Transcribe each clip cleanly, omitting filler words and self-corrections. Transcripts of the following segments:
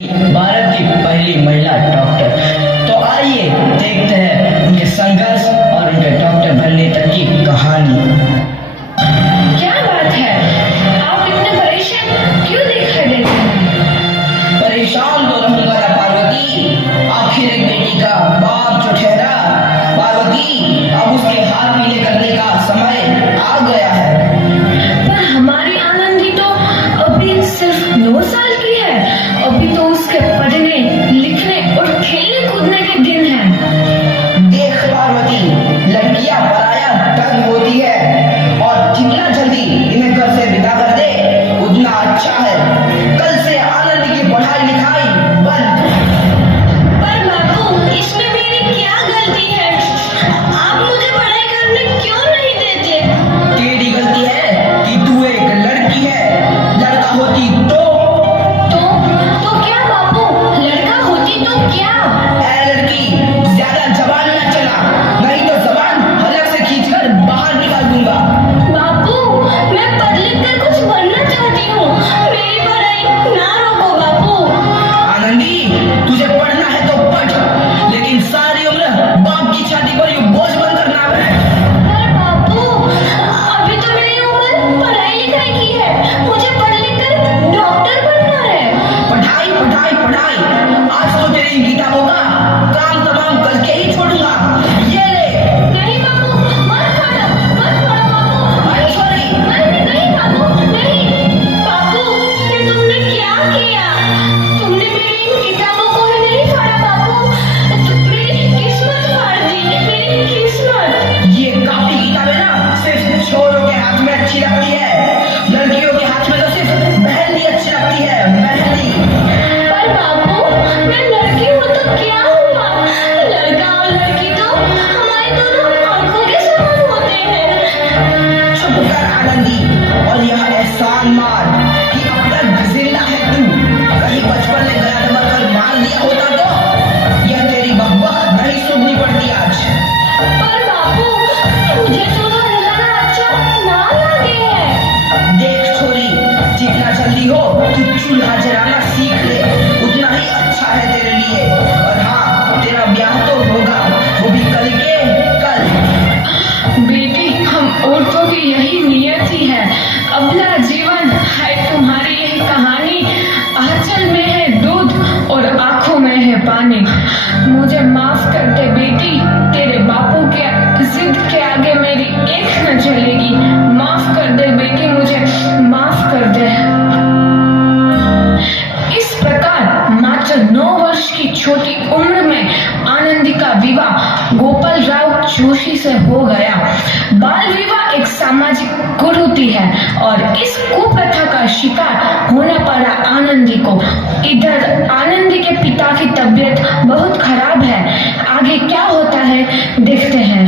भारत की पहली महिला डॉक्टर। तो आइए देखते हैं उनके संघर्ष और उनके डॉक्टर बनने तक की कहानी। क्या बात है, आप इतने परेशान क्यों दिखाई देते हैं? परेशान तो रहूंगा ना पार्वती, आखिर एक बेटी का बाप जो ठहरा। पार्वती, अब उसके हाथ पीले करने का समय आ गया है। पर हमारी आनंदी तो अभी सिर्फ 9 साल की है। अभी तो उसके पढ़ने, लिखने और खेलने कूदने के दिन हैं। देख पार्वती, लड़कियां पराया धन होती है और जितना जल्दी इन्हें घर से विदा कर दे उतना अच्छा है। कल से आनंद की पढ़ाई लिखाई बंद। पर बाबू, इसमें मेरी क्या गलती है? आप मुझे पढ़ाई करने क्यों नहीं देते? तेरी गलती है कि तू एक लड़की है। लड़का होती तो क्या बाबू, लड़का होती तो क्या? ऐ लड़की, ज्यादा जबान न चला, नहीं तो जबान हलक से खींचकर बाहर निकाल दूंगा। बाबू, मैं पढ़ लिख कर कुछ बनना चाहती हूँ। मेरी पढ़ाई ना रोको बाबू। आनंदी, तुझे पढ़ना है तो पढ़, लेकिन सारी उम्र बाप की छाती पर यूं बोझ बनकर ना बैठ। पर बाबू, अभी तो मेरी उम्र पढ़ाई लिखाई की है। मुझे पढ़ लिख कर डॉक्टर बनना है। पढ़ाई पढ़ाई पढ़ाई, आज तो तेरी किताबों का काम तमाम करके ही छोड़ूंगा। ये ले। नहीं बाबू, मत पढ़ो बाबू। I'm sorry। नहीं बाबू, नहीं। बाबू, ये तुमने क्या किया? तुमने मेरी इन किताबों को ही नहीं फाड़ा बाबू। मेरी किस्मत फाड़ दी, मेरी किस्मत। ये काफी किताबें ना सिर्फ छोरों के हाथ में अच्छी लगती है, लड़कियों के हाथ में तो सिर्फ मेहंदी अच्छी लगती है, मेहंदी। पर बाबू, मैं लड़की हूँ तो क्या हुआ? लड़का और लड़की तो हमारी दोनों आंखों के समान होते हैं। चुप कर आनंदी, और यह एहसान मान कि अब तक जिंदा है तू। कहीं बचपन में गला दबाकर मार दिया होता तो यह तेरी बकबक नहीं सुननी पड़ती आज। पर बाबू, मुझे तो रुलाना अच्छा ना लगे है। देख छोरी, जितना जल्दी हो तू चूल्हा जलाना सीख ले, उतना ही अच्छा है तेरे लिए। और हाँ, तेरा ब्याह तो होगा, वो भी कल के कल। बेटी, हम औरतों की यही नियति है। अबला जीवन है तुम्हारी यही कहानी। आंचल में है दूध और आंखों में है पानी। मुझे माफ कर दे बेटी, तेरे बापू के जिद के आगे मेरी एक न चलेगी। माफ कर दे बेटी, मुझे माफ कर दे। इस प्रकार मात्र 9 वर्ष की छोटी उम्र में आनंदी का विवाह गोपाल राव जोशी से हो गया। बाल विवाह एक सामाजिक कुरीति है और इस कुप्रथा का शिकार होना पड़ा आनंदी को। इधर आनंदी के पिता की तबीयत बहुत खराब है। आगे क्या होता है देखते हैं।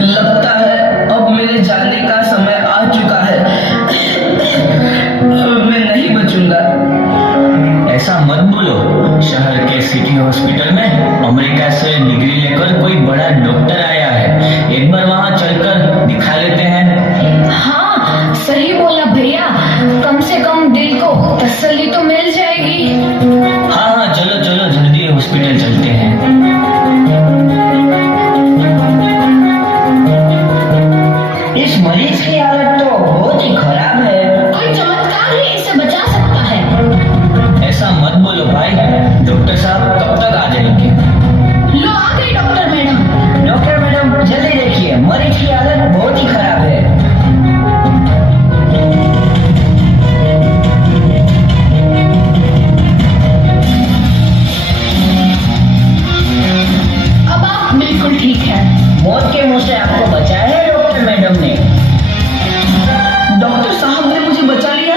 लगता है अब मेरे जाने का समय आ चुका है। मैं नहीं बचूंगा। ऐसा मत बोलो। शहर के सिटी हॉस्पिटल में अमेरिका से डिग्री लेकर कोई बड़ा डॉक्टर आया है। एक बार वहां चलकर दिखा लेते हैं। हाँ, सही बोला भैया। कम से कम दिल को तसल्ली तो मिल जाएगी। हाँ हाँ, चलो चलो जल्दी हॉस्पिटल चलते हैं। इस मरीज की हालत तो बहुत ही खराब है। कोई चमत्कार ही इसे बचा सकता है। ऐसा मत बोलो भाई, डॉक्टर साहब कब तक आ जाएंगे? लो, आ गई डॉक्टर मैडम। डॉक्टर मैडम, जल्दी देखिए, मरीज की हालत बहुत ही खराब है। अब आप बिल्कुल ठीक है। मौत के मुंह से आपको बचाया है डॉक्टर मैडम ने। डॉक्टर साहब ने मुझे बचा लिया।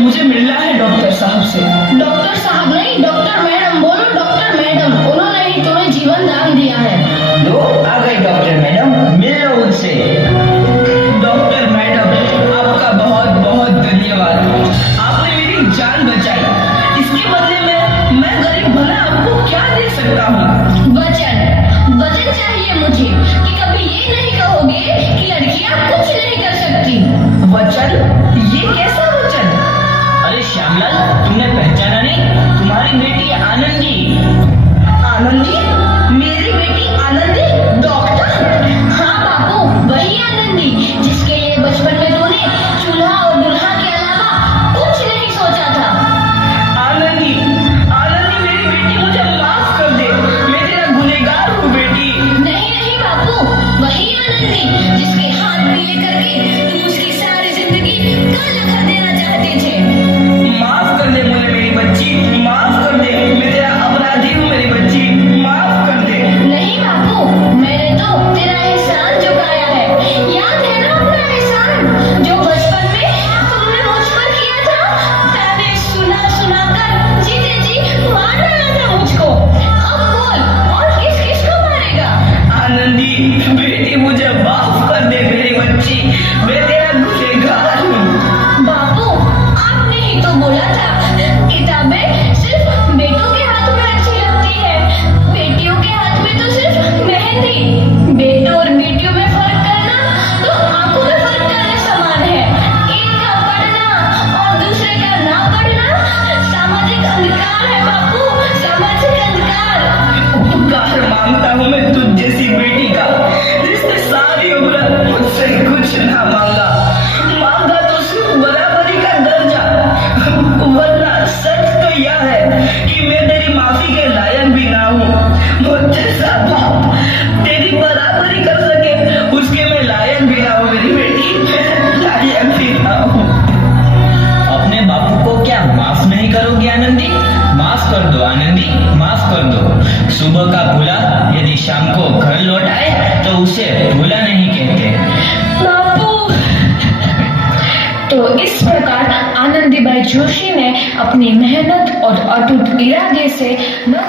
मुझे मिलना है डॉक्टर साहब से। डॉक्टर साहब नहीं, डॉक्टर मैडम बोलो। डॉक्टर मैडम, उन्होंने ही तुम्हें जीवन दान दिया है। लो, आ गई डॉक्टर मैडम, मिल लो उनसे। डॉक्टर मैडम, आपका बहुत बहुत धन्यवाद। आपने मेरी जान बचाई। इसके बदले में मैं गरीब भला आपको क्या दे सकता हूँ? वचन चाहिए मुझे कि कभी ये नहीं कहोगे कि लड़कियां कुछ नहीं कर सकती। वचन? ये कैसा वचन? अरे श्यामलाल, तुमने पहचाना नहीं? माफी के लायक भी ना हूँ। मुझ जैसा बाप तेरी बराबरी कर सके उसके मैं लायक भी ना हूँ मेरी बेटी, लायक भी ना हूँ। अपने बापू को क्या माफ नहीं करोगी आनंदी? माफ कर दो आनंदी, माफ कर दो। सुबह का भूला यदि शाम को घर लौट आए तो उसे भूला नहीं कहते। बापू। तो इस प्रकार आनंदीबाई जोशी ने अपनी मेहनत और अटूट इरादे से न